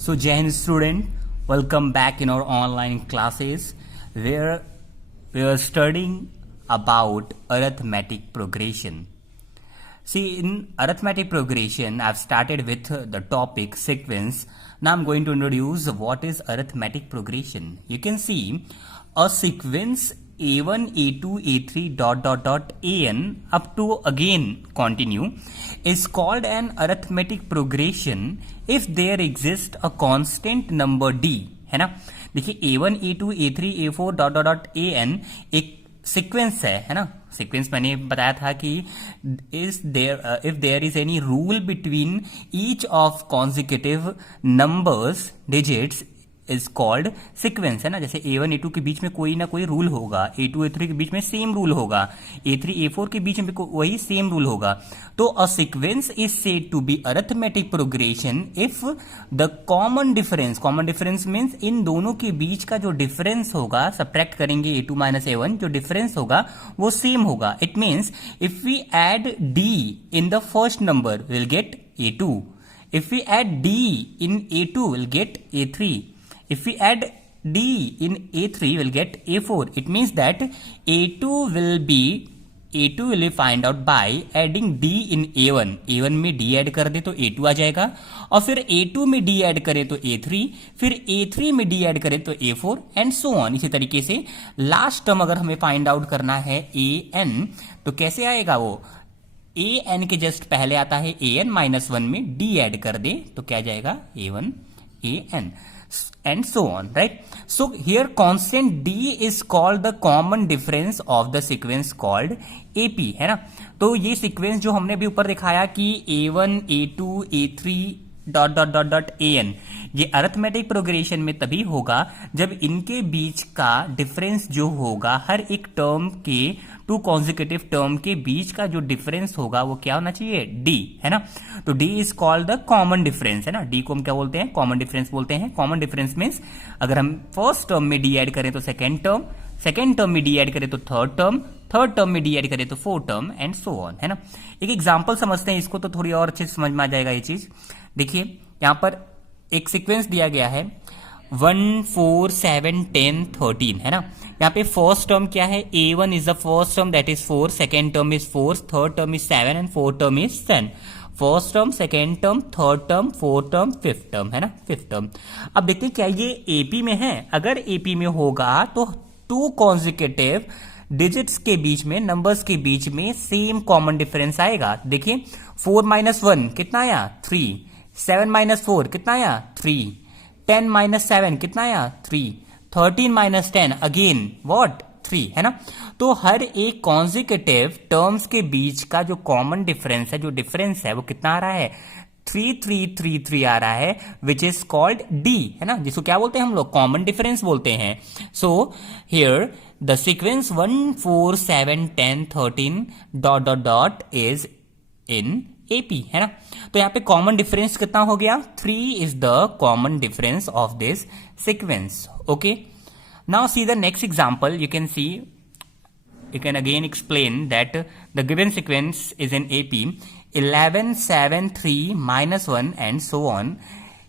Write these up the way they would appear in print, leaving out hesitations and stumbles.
So, Jai Hind student, welcome back in our online classes where we are studying about arithmetic progression. See, in arithmetic progression, I've started with the topic sequence. Now I'm going to introduce what is arithmetic progression. You can see a sequence a1, a2, a3 dot an up to again continue is called an arithmetic progression if there exists a constant number d, है ना. देखिए a1, a2, a3, a4 dot an एक sequence है ना. Sequence मैंने बताया था कि is there if there is any rule between each of consecutive numbers digits is called sequence, है ना. जैसे a1 a2 के बीच में कोई ना कोई रूल होगा, a2 a3 के बीच में सेम रूल होगा, a3 a4 के बीच में वही सेम रूल होगा. तो a sequence is said to be arithmetic progression if the common difference means इन दोनों के बीच का जो डिफरेंस होगा, सब्ट्रैक्ट करेंगे a2 माइनस a1, जो डिफरेंस होगा वो सेम होगा. It means if we add d in the first number will get a2, if we add d in a2 will get a3, if we add d in a3 will get a4. It means that a2 will be find out by adding d in a1. a1 में d add कर दे तो a2 आ जाएगा, और फिर a2 में d add करें तो a3, फिर a3 में d ऐड करें तो a4 एंड सो ऑन. इसी तरीके से लास्ट टर्म अगर हमें फाइंड आउट करना है an, तो कैसे आएगा वो, ए एन के जस्ट पहले आता है ए एन माइनस वन में डी एड कर दे तो क्या जाएगा a1 A N and so on, right. So here constant D is called the common difference of the sequence called AP, है ना. तो ये सीक्वेंस जो हमने अभी ऊपर दिखाया कि a1 a2 a3 dot an, ये अरिथमेटिक प्रोग्रेशन में तभी होगा जब इनके बीच का डिफरेंस जो होगा, हर एक टर्म के टू कॉन्जिक्यूटिव टर्म के बीच का जो डिफरेंस होगा वो क्या होना चाहिए, d, है ना. तो d is called the common difference, है ना. d को हम क्या बोलते हैं, कॉमन डिफरेंस बोलते हैं. कॉमन डिफरेंस मीन्स अगर हम फर्स्ट टर्म में d ऐड करें तो सेकेंड टर्म में d ऐड करें तो थर्ड टर्म में d ऐड करें तो fourth term and so on, है ना. एक एग्जाम्पल समझते हैं इसको तो थोड़ी और अच्छे से समझ में आ जाएगा ये चीज. देखिए यहां पर एक सीक्वेंस दिया गया है 1 4 7 10 13, है ना. यहाँ पे फर्स्ट टर्म क्या है, a1 is the first term that is 4, second term is 4, third term is 7 and fourth term is 10. First term, second term, third term, fourth term, fifth term, है ना, फिफ्थ टर्म. अब देखते हैं क्या ये AP में है. अगर एपी में होगा तो टू कॉन्जिक्यूटिव डिजिट्स के बीच में, नंबर्स के बीच में सेम कॉमन डिफरेंस आएगा. देखिए 4 माइनस 1 कितना आया, 3, 7 माइनस 4 कितना आया, 3, 10 माइनस 7 कितना आया, 3, 13 माइनस 10 अगेन व्हाट, 3, है ना. तो हर एक कॉन्जिक्यूटिव टर्म्स के बीच का जो कॉमन डिफरेंस है, जो डिफरेंस है वो कितना आ रहा है, 3 3 3 3 आ रहा है, विच इज कॉल्ड डी, है ना, जिसको क्या बोलते हैं हम लोग, कॉमन डिफरेंस बोलते हैं. So here the sequence 1 4 7 10 13 dot is in AP, है ना. तो यहां पे कॉमन डिफरेंस कितना हो गया, 3 is the common difference of this sequence. Okay, now see the next example. you can again explain that the given sequence is in AP 11 7 3 minus 1 and so on.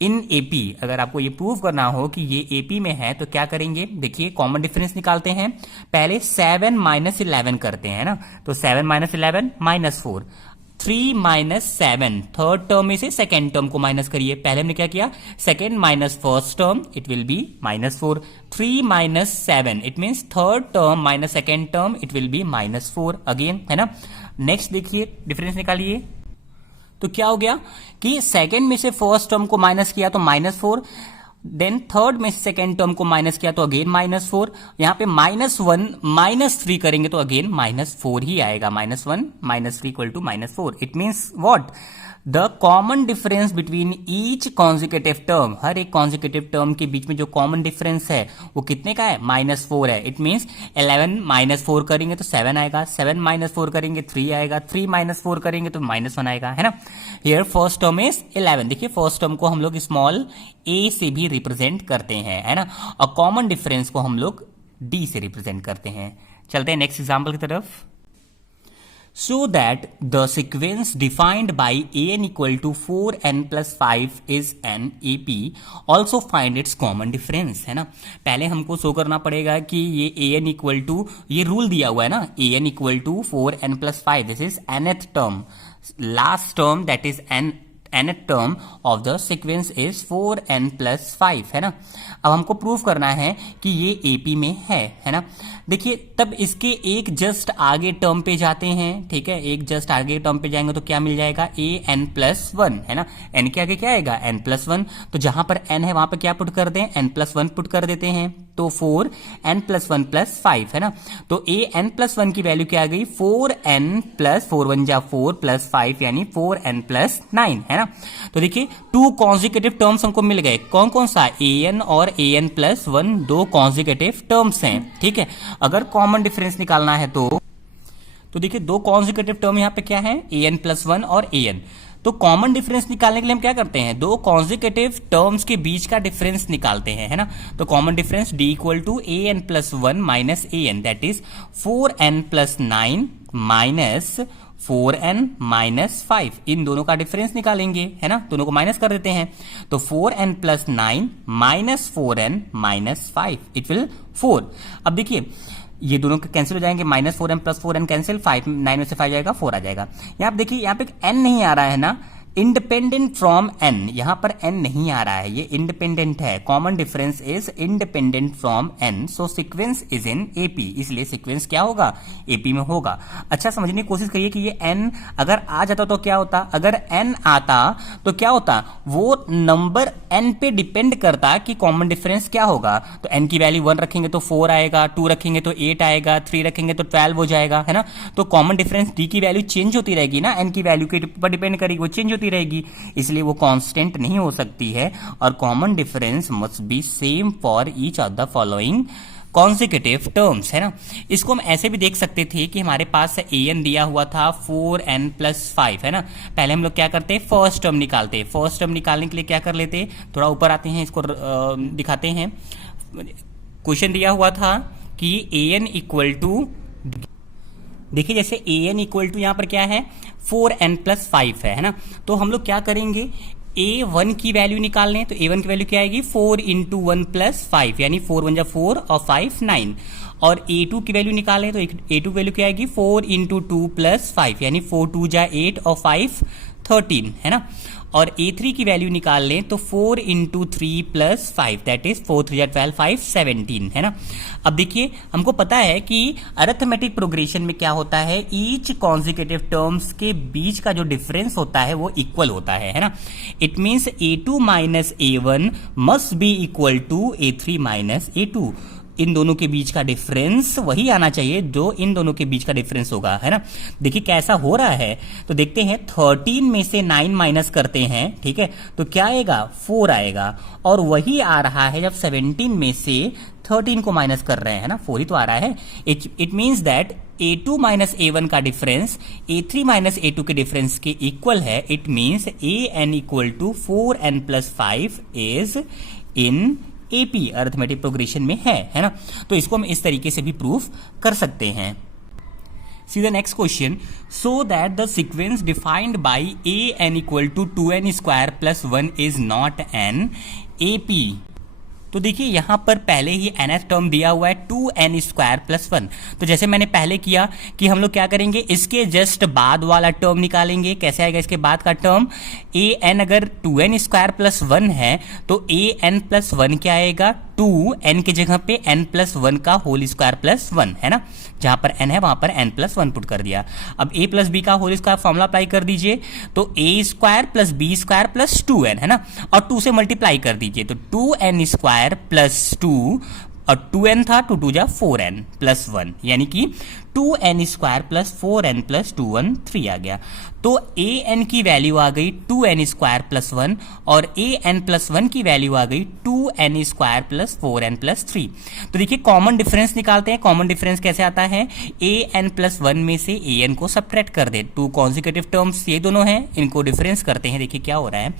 In AP अगर आपको ये prove करना हो कि ये AP में है तो क्या करेंगे, देखिए कॉमन डिफरेंस निकालते हैं. पहले 7 माइनस 11 करते हैं ना, तो 7 minus 11 minus 4, 3 minus 7, third term में से सेकेंड टर्म को माइनस करिए. पहले हमने क्या किया, second minus first term, it will be minus 4. 3 minus 7 it means third term minus second term, it will be minus 4 again, है ना. नेक्स्ट देखिए डिफरेंस निकालिए. तो क्या हो गया कि सेकेंड में से फर्स्ट टर्म को माइनस किया तो माइनस 4, देन थर्ड में सेकेंड टर्म को माइनस किया तो अगेन माइनस 4. यहां पे माइनस 1 माइनस 3 करेंगे तो अगेन माइनस 4 ही आएगा. Minus 1 minus 3 equal to minus 4. It means what, the common difference between each consecutive term, हर एक कॉन्जिक्यूटिव टर्म के बीच में जो कॉमन डिफरेंस है वो कितने का है, माइनस 4 है. इट मीन्स 11 माइनस 4 करेंगे तो 7 आएगा, 7 माइनस 4 करेंगे 3 आएगा, 3 माइनस 4 करेंगे तो माइनस 1 आएगा, है ना. Here first term is 11. देखिए फर्स्ट टर्म को हम लोग स्मॉल a से भी रिप्रेजेंट करते हैं, है ना, और कॉमन डिफरेंस को हम लोग d से रिप्रेजेंट करते हैं. चलते हैं नेक्स्ट एग्जाम्पल की तरफ. so that the sequence defined by an equal to 4n plus 5 is an AP. Also find its common difference, है ना। पहले हमको शो करना पड़ेगा कि ये an इक्वल टू, ये रूल दिया हुआ है ना, an equal to 4n plus 5, this is nth term, last term that is nth term of the sequence is 4n plus 5, है ना। अब हमको प्रूव करना है कि ये AP में है ना। देखिए तब इसके एक जस्ट आगे टर्म पे जाते हैं, ठीक है, एक जस्ट आगे टर्म पे जाएंगे तो क्या मिल जाएगा, an+1, है ना। n के आगे क्या आएगा, n+1, तो जहां पर n है वहां पर क्या पुट कर दें, n+1 पुट कर देते हैं, तो 4n+1 plus 5, है ना। तो an+1 की वैल्यू क्या आ गई, 4n plus 4 1 4 plus 5 यानी 4n plus 9, है ना। तो देखिए 2 कॉन्जिक्यूटिव टर्म्स हमको मिल गए, कौन कौन सा, an और an+1, 2 कॉन्जिक्यूटिव टर्म्स हैं, ठीक है। अगर कॉमन डिफरेंस निकालना है तो देखिए 2 कॉन्जिक्यूटिव टर्म यहाँ पे क्या है, an+1 और an। तो कॉमन डिफरेंस निकालने के लिए हम क्या करते हैं, 2 कॉन्जिक्यूटिव टर्म्स के बीच का डिफरेंस निकालते हैं, है ना। तो common difference d equal to an+1 minus an, that is 4n plus 9 minus 4n minus 5, इन दोनों का डिफरेंस निकालेंगे, है ना, दोनों को माइनस कर देते हैं। तो 4n plus 9 minus 4n minus 5, it will 4। अब देखिए ये दोनों के कैंसिल हो जाएंगे, minus 4n plus 4n cancel, 5 9 में से 5 जाएगा, 4 आ जाएगा। यहाँ पे देखिए यहाँ पे n नहीं आ रहा है ना, इंडिपेंडेंट फ्रॉम n, यहां पर n नहीं आ रहा है, ये इंडिपेंडेंट है। Common difference is independent from n, so sequence is in AP, इसलिए सीक्वेंस क्या होगा, AP में होगा। अच्छा समझने की कोशिश करिए कि ये n अगर आ जाता तो क्या होता, अगर n आता तो क्या होता, वो नंबर n पे डिपेंड करता कि कॉमन डिफरेंस क्या होगा। तो n की वैल्यू 1 रखेंगे तो 4 आएगा, 2 रखेंगे तो 8 आएगा, 3 रखेंगे तो 12 हो जाएगा, है ना। तो कॉमन डिफरेंस d की वैल्यू चेंज होती रहेगी ना, n की वैल्यू के ऊपर डिपेंड करेगी, वो चेंज रहेगी, इसलिए वो कांस्टेंट नहीं हो सकती है। और common difference must be same for each of the following consecutive terms, है ना। इसको हम ऐसे भी देख सकते थे कि हमारे पास an दिया हुआ था 4n plus 5, है ना। पहले हम लोग क्या करते हैं, फर्स्ट टर्म निकालते, फर्स्ट टर्म निकालने के लिए क्या कर लेते, थोड़ा ऊपर आते हैं, इसको दिखाते हैं। क्वेश्चन दिया हुआ था कि an इक्वल टू, देखिए जैसे an इक्वल टू यहां पर क्या है, 4n plus 5 है ना। तो हम लोग क्या करेंगे, a1 की वैल्यू निकाल लें, तो a1 की वैल्यू क्या आएगी, 4 into 1 plus 5 यानी 4 1 4 और 5 9, और a2 की वैल्यू निकालें तो a2 की वैल्यू क्या आएगी, 4 into 2 plus 5 यानी 4 2 8 और 5 13, है ना। और a3 की वैल्यू निकाल लें तो 4 into 3 plus 5 दैट इज 4 3 12 5 17, है ना। अब देखिए हमको पता है कि अरिथमेटिक प्रोग्रेशन में क्या होता है, ईच कॉन्जिक्यूटिव टर्म्स के बीच का जो डिफरेंस होता है वो इक्वल होता है ना। It means a2 minus a1 must be equal to a3 minus a2, इन दोनों के बीच का डिफरेंस वही आना चाहिए जो इन दोनों के बीच का डिफरेंस होगा, है ना। देखिए कैसा हो रहा है, तो देखते हैं 13 में से 9 माइनस करते हैं, ठीक है, तो क्या आएगा, 4 आएगा, और वही आ रहा है जब 17 में से 13 को माइनस कर रहे हैं ना, 4 ही तो आ रहा है। It means that a2 minus a1 का डिफरेंस a3 माइनस a2 के डिफरेंस के इक्वल है। It means an equal to 4n plus 5 is in AP, arithmetic progression में है ना। तो इसको हम इस तरीके से भी प्रूफ कर सकते हैं। See the next question. So that the sequence defined by an equal to 2n square plus 1 is not an AP. तो देखिए यहां पर पहले ही nth टर्म दिया हुआ है 2n स्क्वायर प्लस 1। तो जैसे मैंने पहले किया कि हम लोग क्या करेंगे, इसके जस्ट बाद वाला टर्म निकालेंगे। कैसे आएगा इसके बाद का टर्म, an अगर 2n स्क्वायर प्लस 1 है तो an प्लस 1 क्या आएगा, 2n की जगह पे n प्लस 1 का होल स्क्वायर प्लस 1, है ना। जहां पर n है वहां पर n प्लस 1 पुट कर दिया। अब a प्लस बी का होल स्क्वायर फॉर्मुला अप्लाई कर दीजिए, तो a square plus B square plus 2n, है ना, और 2 से मल्टीप्लाई कर दीजिए तो 2n स्क्वायर प्लस 2 और 2n था, 2 2 जा 4n प्लस 1 यानी कि 2n square plus 4n plus 2n 3 आ गया। तो an की वैल्यू आ गई 2n स्क्वायर प्लस 1 और an प्लस 1 की वैल्यू आ गई 2n square plus 4n plus 3। तो देखिए कॉमन डिफरेंस निकालते हैं। कॉमन डिफरेंस कैसे आता है, an प्लस 1 में से an को सब्ट्रैक्ट कर दे। 2 कॉन्जिक्यूटिव टर्म्स ये दोनों हैं, इनको डिफरेंस करते हैं। देखिए क्या हो रहा है,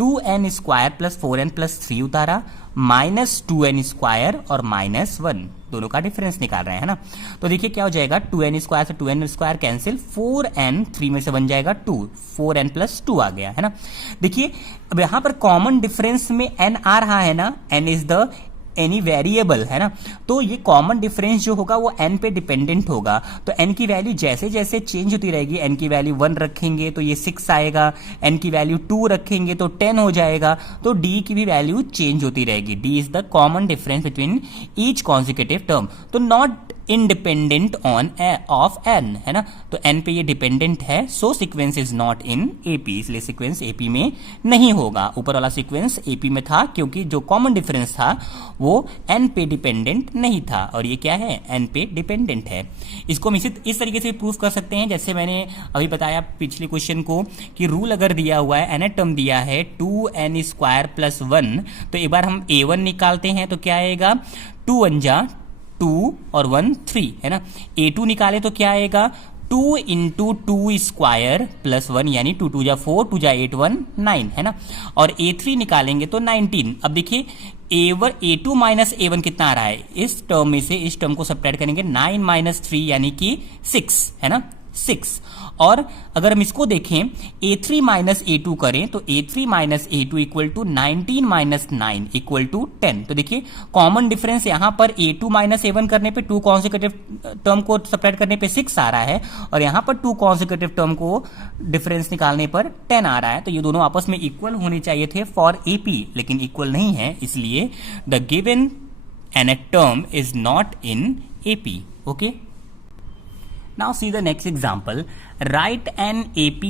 2n square plus 4n plus 3 उतारा माइनस 2n² और -1 दोनों का डिफरेंस निकाल रहे हैं, है ना। तो देखिए क्या हो जाएगा, 2n² से 2n² कैंसिल, 4n 3 में से बन जाएगा 2, 4n + 2 आ गया, है ना। देखिए अब यहां पर कॉमन डिफरेंस में n आ रहा है ना, n is the any variable, है ना। तो ये कॉमन डिफरेंस जो होगा वो n पे डिपेंडेंट होगा। तो n की वैल्यू जैसे जैसे चेंज होती रहेगी, n की वैल्यू 1 रखेंगे तो ये 6 आएगा, n की वैल्यू 2 रखेंगे तो 10 हो जाएगा। तो d की भी वैल्यू चेंज होती रहेगी। d is the common difference between each consecutive term. तो not independent on of n, है ना। तो n पे ये डिपेंडेंट है, so sequence is not in AP, इसलिए सीक्वेंस एपी में नहीं होगा। ऊपर वाला सीक्वेंस एपी में था क्योंकि जो कॉमन डिफरेंस था वो n पे डिपेंडेंट नहीं था, और ये क्या है, n पे डिपेंडेंट है। इसको हम इस तरीके से प्रूव कर सकते हैं जैसे मैंने अभी बताया पिछले क्वेश्चन को, कि रूल अगर दिया हुआ है, nth टर्म दिया है 2n² + 1, तो एक बार हम a1 निकालते हैं तो क्या आएगा, 2 1 जा 2 और 1 3, है ना। a2 निकाले तो क्या आएगा, 2 × 2² + 1 यानी 2 2 जा 4, 2 जा 8 1 9, है ना। और a3 निकालेंगे तो 19। अब देखिए a2 माइनस a1 कितना आ रहा है, इस टर्म में से इस टर्म को सब्ट्रैक्ट करेंगे, 9 - 3 यानी कि 6, है ना, 6। और अगर हम इसको देखें a3 - a2 करें तो a3 - a2 = 19 - 9 = 10। तो देखिए कॉमन डिफरेंस यहां पर a2 - a1 करने पे 2 कॉन्जिक्यूटिव टर्म को सब्ट्रैक्ट करने पे 6 आ रहा है, और यहां पर 2 कॉन्जिक्यूटिव टर्म को डिफरेंस निकालने पर 10 आ रहा है। तो ये दोनों आपस में इक्वल होने चाहिए थे फॉर एपी, लेकिन इक्वल नहीं है, इसलिए the given nth term is not in AP. Okay, now see the next example. Write an AP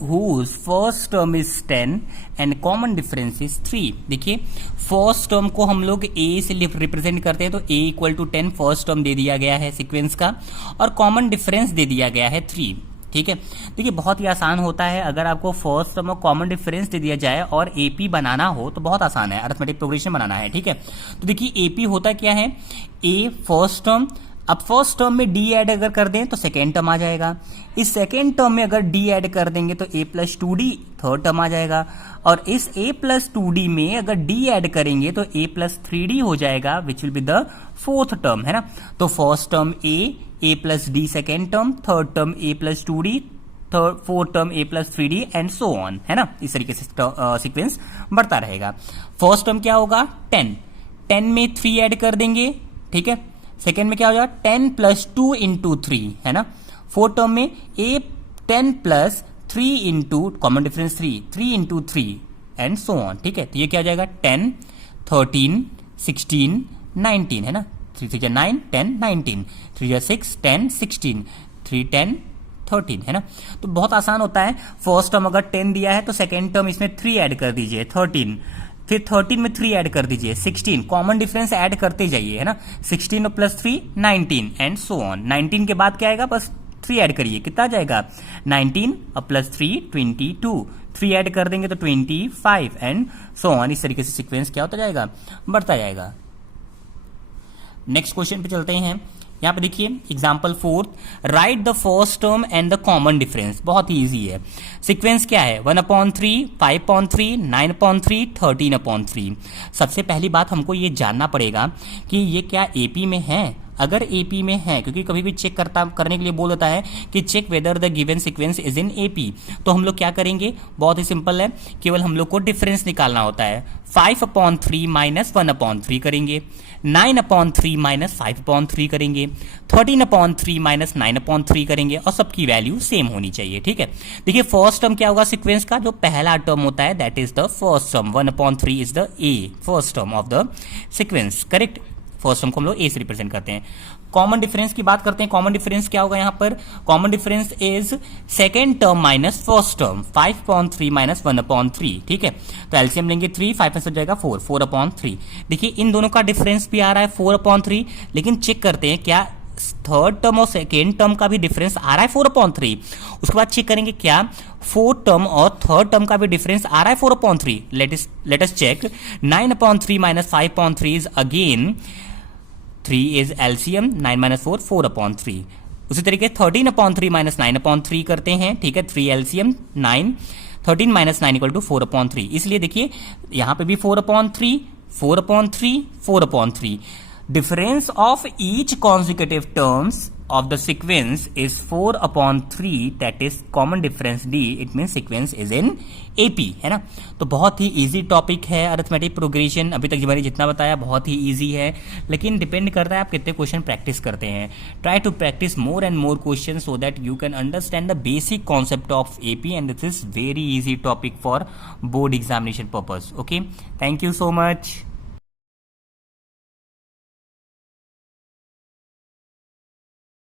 whose first term is 10 and common difference is 3. देखिए फर्स्ट टर्म को हम लोग a से represent करते हैं, तो a = 10 फर्स्ट टर्म दे दिया गया है सीक्वेंस का, और कॉमन डिफरेंस दे दिया गया है 3। ठीक है, देखिए बहुत ही आसान होता है, अगर आपको फर्स्ट टर्म और कॉमन डिफरेंस दे दिया जाए और एपी बनाना हो तो बहुत आसान है, अरिथमेटिक प्रोग्रेशन बनाना है। ठीक है, तो देखिए एपी होता क्या है, a फर्स्ट टर्म, अब फर्स्ट टर्म में d ऐड अगर कर दें तो सेकेंड टर्म आ जाएगा, इस सेकेंड टर्म में अगर d ऐड कर देंगे तो a + 2d थर्ड टर्म आ जाएगा, और इस a + 2d में अगर d ऐड करेंगे तो a + 3d हो जाएगा, which will be the fourth term, है ना। तो first term a + d second term, third term a + 2d, fourth term a + 3d and so on, है ना। इस तरीके से सीक्वेंस बढ़ता रहेगा। फर्स्ट टर्म क्या होगा, 10, 10 में 3 ऐड कर देंगे, ठीक है। सेकेंड में क्या हो जाएगा, 10 + 2 × 3, है ना। फोर्थ टर्म में a 10 + 3 × common difference 3 × 3 and so on, ठीक है। तो ये क्या हो जाएगा, 10 13 16 19, है ना। 3 3 9 10 19, 3 6 10 16, 3 10 13, है ना। तो बहुत आसान होता है। फर्स्ट टर्म अगर 10 दिया है तो सेकेंड टर्म इसमें 3 ऐड कर दीजिए, 13, फिर 13 में 3 ऐड कर दीजिए, 16, कॉमन डिफरेंस ऐड करते जाइए, है ना। 16 + 3 19 एंड सो ऑन। 19 के बाद क्या आएगा, बस 3 ऐड करिए, कितना आ जाएगा, 19 + 3 22, 3 ऐड कर देंगे तो 25 एंड सो ऑन। इस तरीके से सीक्वेंस क्या होता जाएगा, बढ़ता जाएगा। नेक्स्ट क्वेश्चन पे चलते हैं। यहाँ पे देखिए example 4, right the first term and the common difference. बहुत ही इजी है। सीक्वेंस क्या है, 1/3, 5/3, 9/3, 13/3। सबसे पहली बात हमको ये जानना पड़ेगा कि ये क्या एपी में है। अगर एपी में है, क्योंकि कभी भी चेक करने के लिए बोल देता है कि check whether the given sequence is in AP, तो हम लोग क्या करेंगे, बहुत ही सिंपल है, केवल हम लोग को डिफरेंस निकालना होता है। 5/3 - 1/3 करेंगे, 9/3 - 5/3 करेंगे, 13/3 - 9/3 करेंगे, और सबकी वैल्यू सेम होनी चाहिए। ठीक है, देखिए फर्स्ट टर्म क्या होगा सीक्वेंस का, जो पहला टर्म होता है that is the first term, 1/3 is the A first term of the sequence, correct. First term को हम लोग ए से रिप्रेजेंट करते हैं। कॉमन डिफरेंस की बात करते हैं। कॉमन डिफरेंस क्या होगा यहाँ पर, common difference is second term minus first term, 5/3 - 1/3, ठीक है। तो एलसीएम लेंगे 3, 5 में से जाएगा 4, 4/3। देखिए इन दोनों का डिफरेंस भी आ रहा है 4/3, लेकिन चेक करते हैं क्या थर्ड टर्म और सेकेंड टर्म का भी डिफरेंस आ रहा है 4/3। उसके बाद चेक करेंगे क्या फोर्थ टर्म और थर्ड टर्म का भी डिफरेंस आ रहा है 4/3। Let us check. 9/3 - 5/3 is again 3 is LCM, 9 - 4, 4/3। उसी तरीके 13/3 - 9/3 करते हैं, ठीक है। 3 LCM 9, 13 - 9 = 4/3। इसलिए देखिए यहाँ पे भी 4/3, 4/3, 4/3. Difference of each consecutive terms of the sequence is 4/3, that is common difference D, it means sequence is in AP, है ना। तो बहुत ही इजी टॉपिक है अरिथमेटिक प्रोग्रेशन, अभी तक मैंने जितना बताया बहुत ही इजी है, लेकिन डिपेंड करता है आप कितने क्वेश्चन प्रैक्टिस करते हैं। Try to practice more and more question so that you can understand the basic concept of AP, and this is very easy topic for board examination purpose. Okay, thank you so much.